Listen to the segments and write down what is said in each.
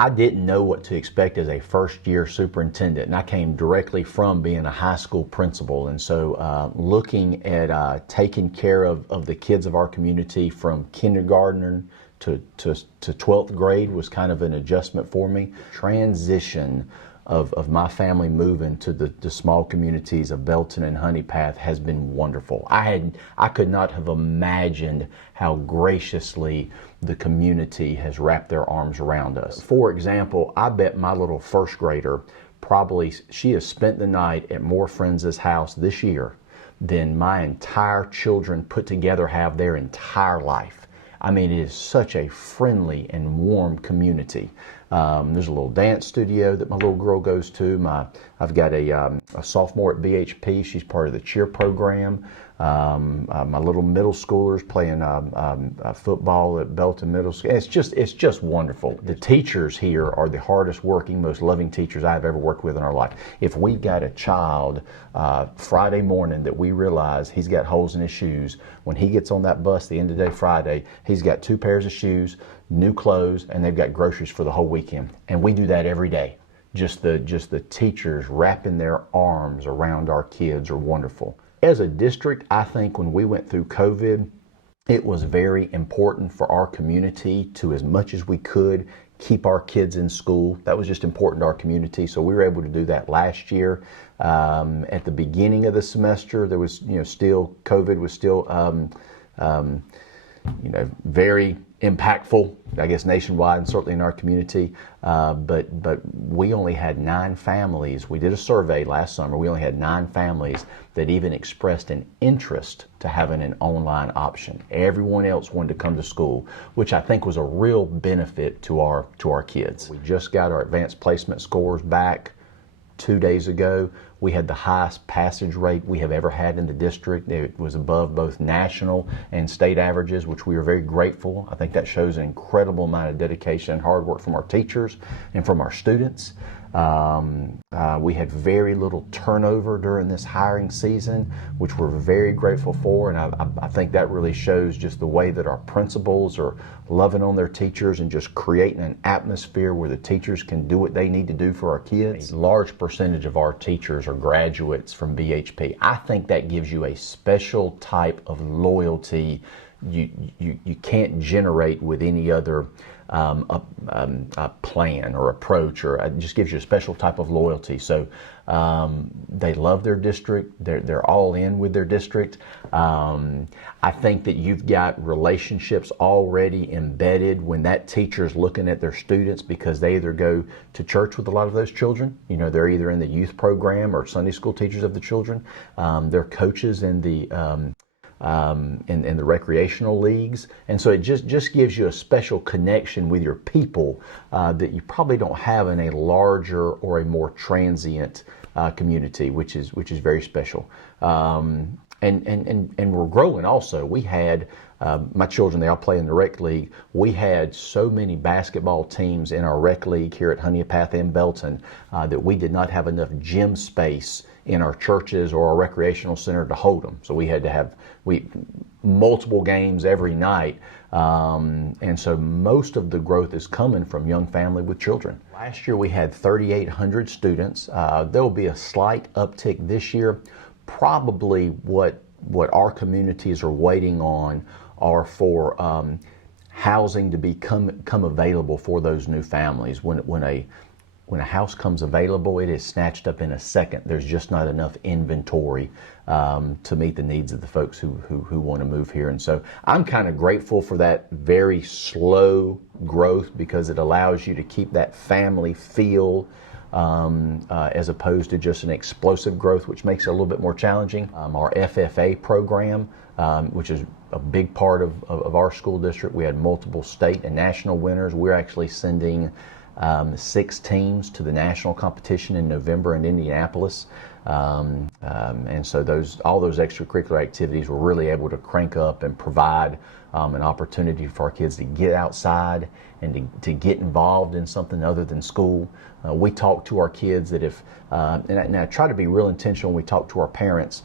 I didn't know what to expect as a first-year superintendent, and I came directly from being a high school principal. And so looking at taking care of the kids of our community from kindergarten to 12th grade was kind of an adjustment for me. Transition of my family moving to the small communities of Belton and Honey Path has been wonderful. I could not have imagined how graciously the community has wrapped their arms around us. For example, I bet my little first grader she has spent the night at more friends' house this year than my entire children put together have their entire life. I mean, it is such a friendly and warm community. There's a little dance studio that my little girl goes to. I've got a sophomore at BHP. She's part of the cheer program. My little middle schoolers playing football at Belton Middle School. It's just wonderful. The teachers here are the hardest working, most loving teachers I've ever worked with in our life. If we got a child Friday morning that we realize he's got holes in his shoes, when he gets on that bus the end of the day Friday, he's got 2 pairs of shoes, new clothes, and they've got groceries for the whole weekend. And we do that every day. Just the teachers wrapping their arms around our kids are wonderful. As a district, I think when we went through COVID, it was very important for our community to, as much as we could, keep our kids in school. That was just important to our community, so we were able to do that last year. At the beginning of the semester, there was, COVID was still, very impactful, I guess, nationwide and certainly in our community. But we only had 9 families. We did a survey last summer. We only had 9 families that even expressed an interest to having an online option. Everyone else wanted to come to school, which I think was a real benefit to our kids. We just got our advanced placement scores back 2 days ago. We had the highest passage rate we have ever had in the district. It was above both national and state averages, which we are very grateful. I think that shows an incredible amount of dedication and hard work from our teachers and from our students. We had very little turnover during this hiring season, which we're very grateful for, and I think that really shows just the way that our principals are loving on their teachers and just creating an atmosphere where the teachers can do what they need to do for our kids. A large percentage of our teachers are graduates from BHP. I think that gives you a special type of loyalty you can't generate with any other a plan or approach, or it just gives you a special type of loyalty. So they love their district. They're all in with their district. I think that you've got relationships already embedded when that teacher's looking at their students, because they either go to church with a lot of those children. They're either in the youth program or Sunday school teachers of the children. They're coaches in the in the recreational leagues, and so it just gives you a special connection with your people that you probably don't have in a larger or a more transient community, which is very special. And we're growing also. We had my children, they all play in the rec league. We had so many basketball teams in our rec league here at Honey Path in Belton that we did not have enough gym space in our churches or our recreational center to hold them. So we had to have multiple games every night. And so most of the growth is coming from young family with children. Last year we had 3,800 students. There will be a slight uptick this year. Probably what our communities are waiting on are for housing to become available for those new families. When a house comes available, it is snatched up in a second. There's just not enough inventory to meet the needs of the folks who want to move here. And so I'm kind of grateful for that very slow growth, because it allows you to keep that family feel as opposed to just an explosive growth, which makes it a little bit more challenging. Our FFA program, which is a big part of our school district, we had multiple state and national winners. We're actually sending 6 teams to the national competition in November in Indianapolis. And so all those extracurricular activities were really able to crank up and provide an opportunity for our kids to get outside and to get involved in something other than school. We talk to our kids that and I try to be real intentional when we talk to our parents.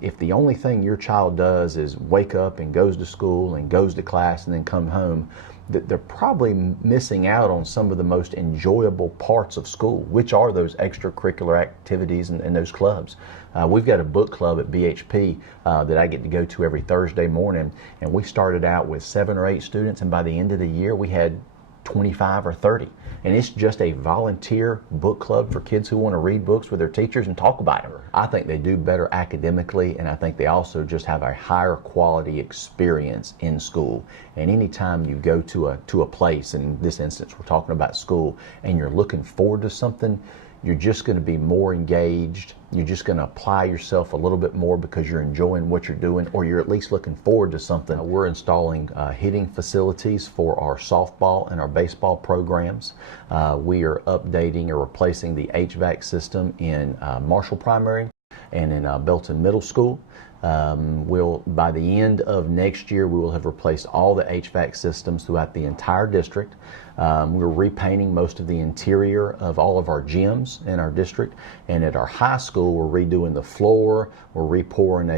If the only thing your child does is wake up and goes to school and goes to class and then come home, that they're probably missing out on some of the most enjoyable parts of school, which are those extracurricular activities and those clubs. We've got a book club at BHP that I get to go to every Thursday morning, and we started out with 7 or 8 students, and by the end of the year we had 25 or 30. And it's just a volunteer book club for kids who want to read books with their teachers and talk about them. I think they do better academically, and I think they also just have a higher quality experience in school. And anytime you go to a place, in this instance we're talking about school, and you're looking forward to something, you're just going to be more engaged. You're just going to apply yourself a little bit more because you're enjoying what you're doing, or you're at least looking forward to something. We're installing hitting facilities for our softball and our baseball programs. We are updating or replacing the HVAC system in Marshall Primary and in Belton Middle School. By the end of next year, we will have replaced all the HVAC systems throughout the entire district. We're repainting most of the interior of all of our gyms in our district, and at our high school, we're redoing the floor. We're repouring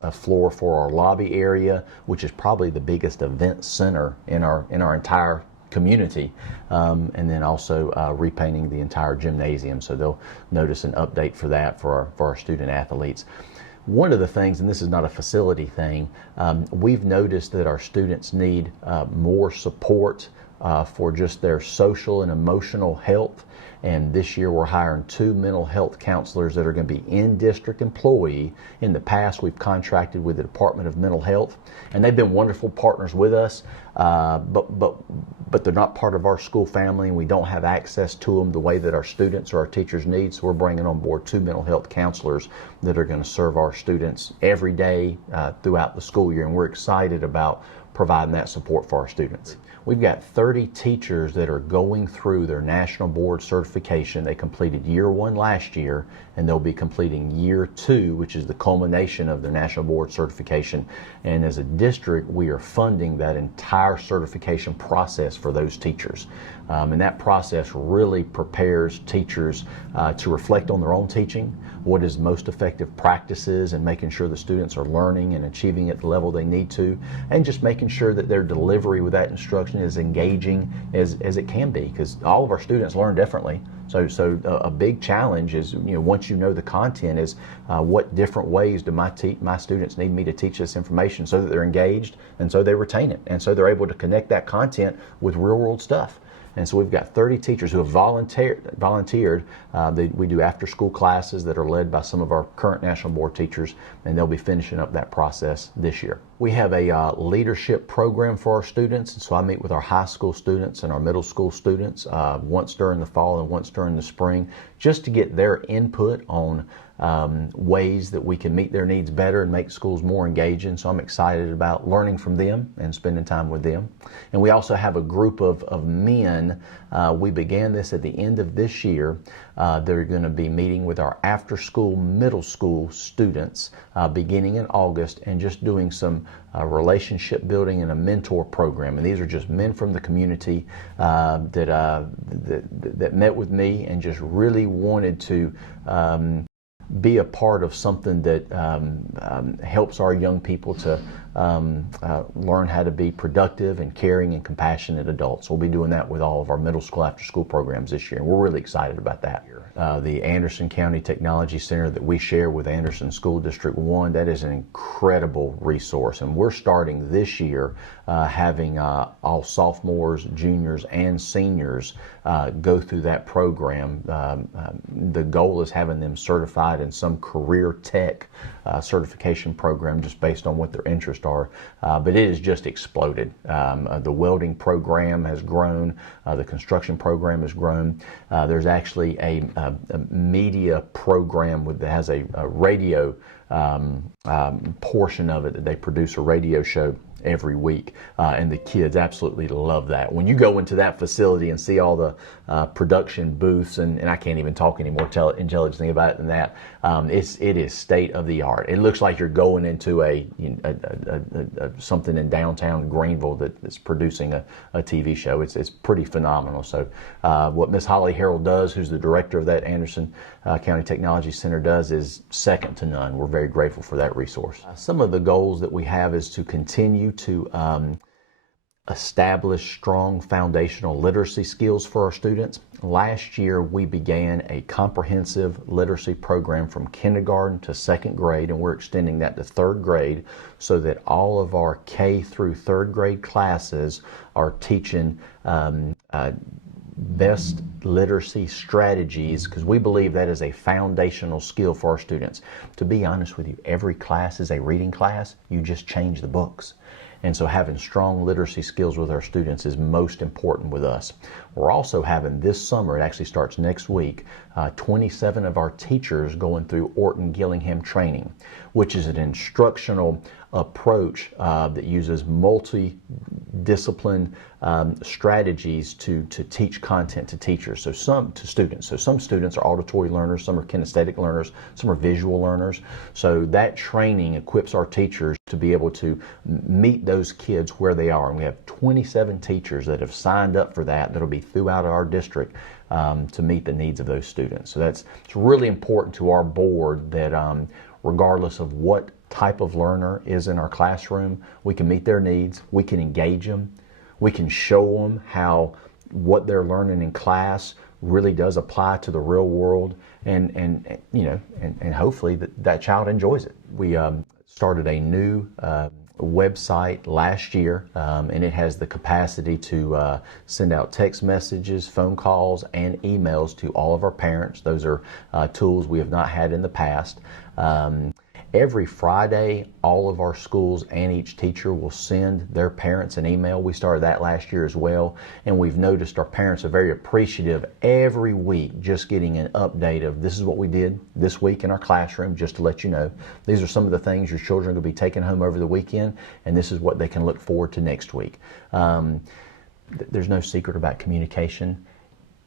a floor for our lobby area, which is probably the biggest event center in our entire community, and then also repainting the entire gymnasium. So they'll notice an update for that for our student athletes. One of the things, and this is not a facility thing, we've noticed that our students need more support for just their social and emotional health. And this year we're hiring 2 mental health counselors that are going to be in-district employee. In the past, we've contracted with the Department of Mental Health, and they've been wonderful partners with us, but they're not part of our school family, and we don't have access to them the way that our students or our teachers need. So we're bringing on board 2 mental health counselors that are going to serve our students every day throughout the school year, and we're excited about providing that support for our students. We've got 30 teachers that are going through their national board certification. They completed year 1 last year, and they'll be completing year 2, which is the culmination of their national board certification. And as a district, we are funding that entire certification process for those teachers. And that process really prepares teachers to reflect on their own teaching, what is most effective practices, and making sure the students are learning and achieving at the level they need to, and just making sure that their delivery with that instruction is engaging as it can be, because all of our students learn differently. So a big challenge is, once you know the content, is what different ways do my students need me to teach this information so that they're engaged and so they retain it, and so they're able to connect that content with real world stuff. And so we've got 30 teachers who have volunteered. We do after school classes that are led by some of our current national board teachers, and they'll be finishing up that process this year. We have a leadership program for our students, and so I meet with our high school students and our middle school students once during the fall and once during the spring, just to get their input on ways that we can meet their needs better and make schools more engaging. So I'm excited about learning from them and spending time with them. And we also have a group of men. We began this at the end of this year. They're going to be meeting with our after-school middle school students beginning in August, and just doing some relationship building and a mentor program. And these are just men from the community that met with me and just really wanted to be a part of something that helps our young people to learn how to be productive and caring and compassionate adults. We'll be doing that with all of our middle school after school programs this year, and we're really excited about that. The Anderson County Technology Center that we share with Anderson School District 1, that is an incredible resource, and we're starting this year having all sophomores, juniors, and seniors go through that program. The goal is having them certified in some career tech certification program, just based on what their interests are. But it has just exploded. The welding program has grown. The construction program has grown. There's actually a media program that has a radio portion of it, that they produce a radio show every week, and the kids absolutely love that. When you go into that facility and see all the production booths, and I can't even talk anymore intelligent thing about it than that, it is state of the art. It looks like you're going into a something in downtown Greenville that's producing a TV show. It's pretty phenomenal. So what Miss Holly Harrell does, who's the director of that Anderson County Technology Center, does is second to none. We're very grateful for that resource. Some of the goals that we have is to continue to establish strong foundational literacy skills for our students. Last year, we began a comprehensive literacy program from kindergarten to second grade, and we're extending that to third grade so that all of our K through third grade classes are teaching best literacy strategies, because we believe that is a foundational skill for our students. To be honest with you, every class is a reading class. You just change the books. And so having strong literacy skills with our students is most important with us. We're also having this summer, it actually starts next week, 27 of our teachers going through Orton Gillingham training, which is an instructional approach that uses multi-discipline strategies to teach content to teachers, so some to students. So some students are auditory learners, some are kinesthetic learners, some are visual learners. So that training equips our teachers to be able to meet those kids where they are. And we have 27 teachers that have signed up for that that'll be throughout our district to meet the needs of those students. So it's really important to our board that regardless of what type of learner is in our classroom, we can meet their needs, we can engage them, we can show them how what they're learning in class really does apply to the real world, and hopefully that child enjoys it. We started a new website last year, and it has the capacity to send out text messages, phone calls, and emails to all of our parents. Those are tools we have not had in the past. Every Friday, all of our schools and each teacher will send their parents an email. We started that last year as well, and we've noticed our parents are very appreciative every week, just getting an update of this is what we did this week in our classroom, just to let you know. These are some of the things your children will be taking home over the weekend, and this is what they can look forward to next week. There's no secret about communication.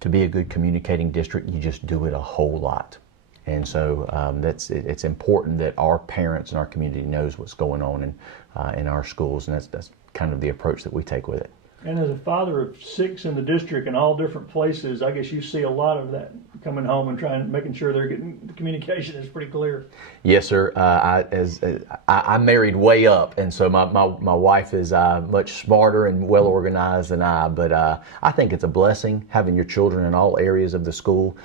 To be a good communicating district, you just do it a whole lot. And so it's important that our parents and our community knows what's going on in our schools, and that's kind of the approach that we take with it. And as a father of 6 in the district in all different places, I guess you see a lot of that coming home and making sure they're getting the communication is pretty clear. Yes, sir. I married way up, and so my wife is much smarter and well organized than I. But I think it's a blessing having your children in all areas of the school,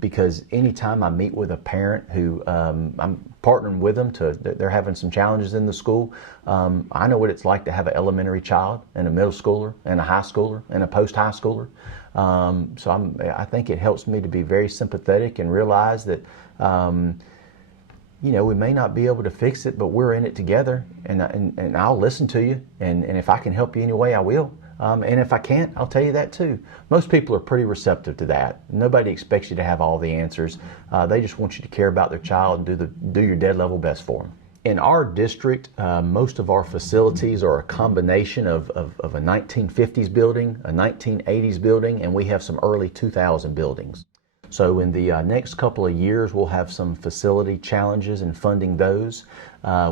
because anytime I meet with a parent who I'm partnering with them they're having some challenges in the school. I know what it's like to have an elementary child and a middle schooler and a high schooler and a post-high schooler. So I think it helps me to be very sympathetic and realize that, we may not be able to fix it, but we're in it together, and I'll listen to you, and if I can help you any way, I will. And if I can't, I'll tell you that too. Most people are pretty receptive to that. Nobody expects you to have all the answers. They just want you to care about their child and do your dead level best for them. In our district, most of our facilities are a combination of a 1950s building, a 1980s building, and we have some early 2000 buildings. So in the next couple of years, we'll have some facility challenges in funding those.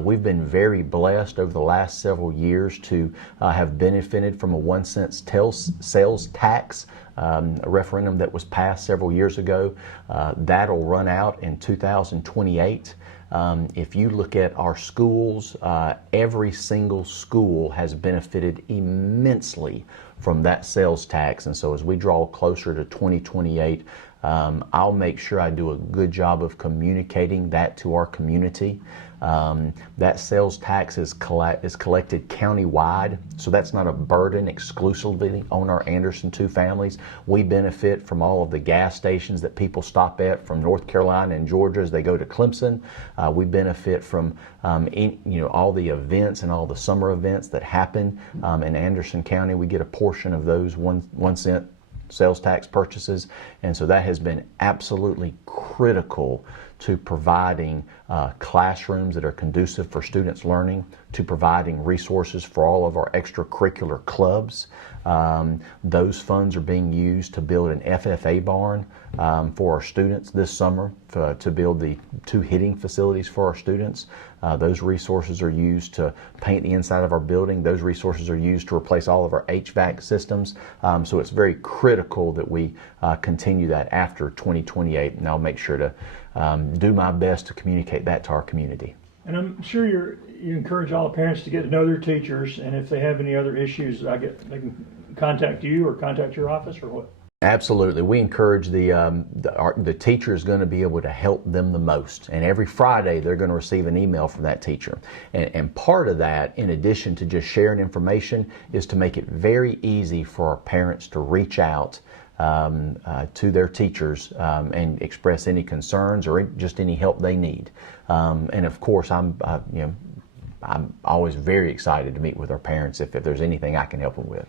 We've been very blessed over the last several years to have benefited from a 1-cent sales tax, a referendum that was passed several years ago. That'll run out in 2028. If you look at our schools, every single school has benefited immensely from that sales tax. And so as we draw closer to 2028, I'll make sure I do a good job of communicating that to our community. That sales tax is collected countywide, so that's not a burden exclusively on our Anderson 2 families. We benefit from all of the gas stations that people stop at from North Carolina and Georgia as they go to Clemson. We benefit from all the events and all the summer events that happen in Anderson County. We get a portion of those 1 cent sales tax purchases, and so that has been absolutely critical to providing classrooms that are conducive for students learning, to providing resources for all of our extracurricular clubs. Those funds are being used to build an FFA barn for our students this summer, to build the 2 hitting facilities for our students. Those resources are used to paint the inside of our building. Those resources are used to replace all of our HVAC systems. So it's very critical that we continue that after 2028, and I'll make sure to do my best to communicate that to our community. And I'm sure you encourage all the parents to get to know their teachers, and if they have any other issues, they can contact you or contact your office, or what? Absolutely. We encourage the teacher is going to be able to help them the most. And every Friday, they're going to receive an email from that teacher. And part of that, in addition to just sharing information, is to make it very easy for our parents to reach out to their teachers and express any concerns or just any help they need. And of course, I'm always very excited to meet with our parents if there's anything I can help them with.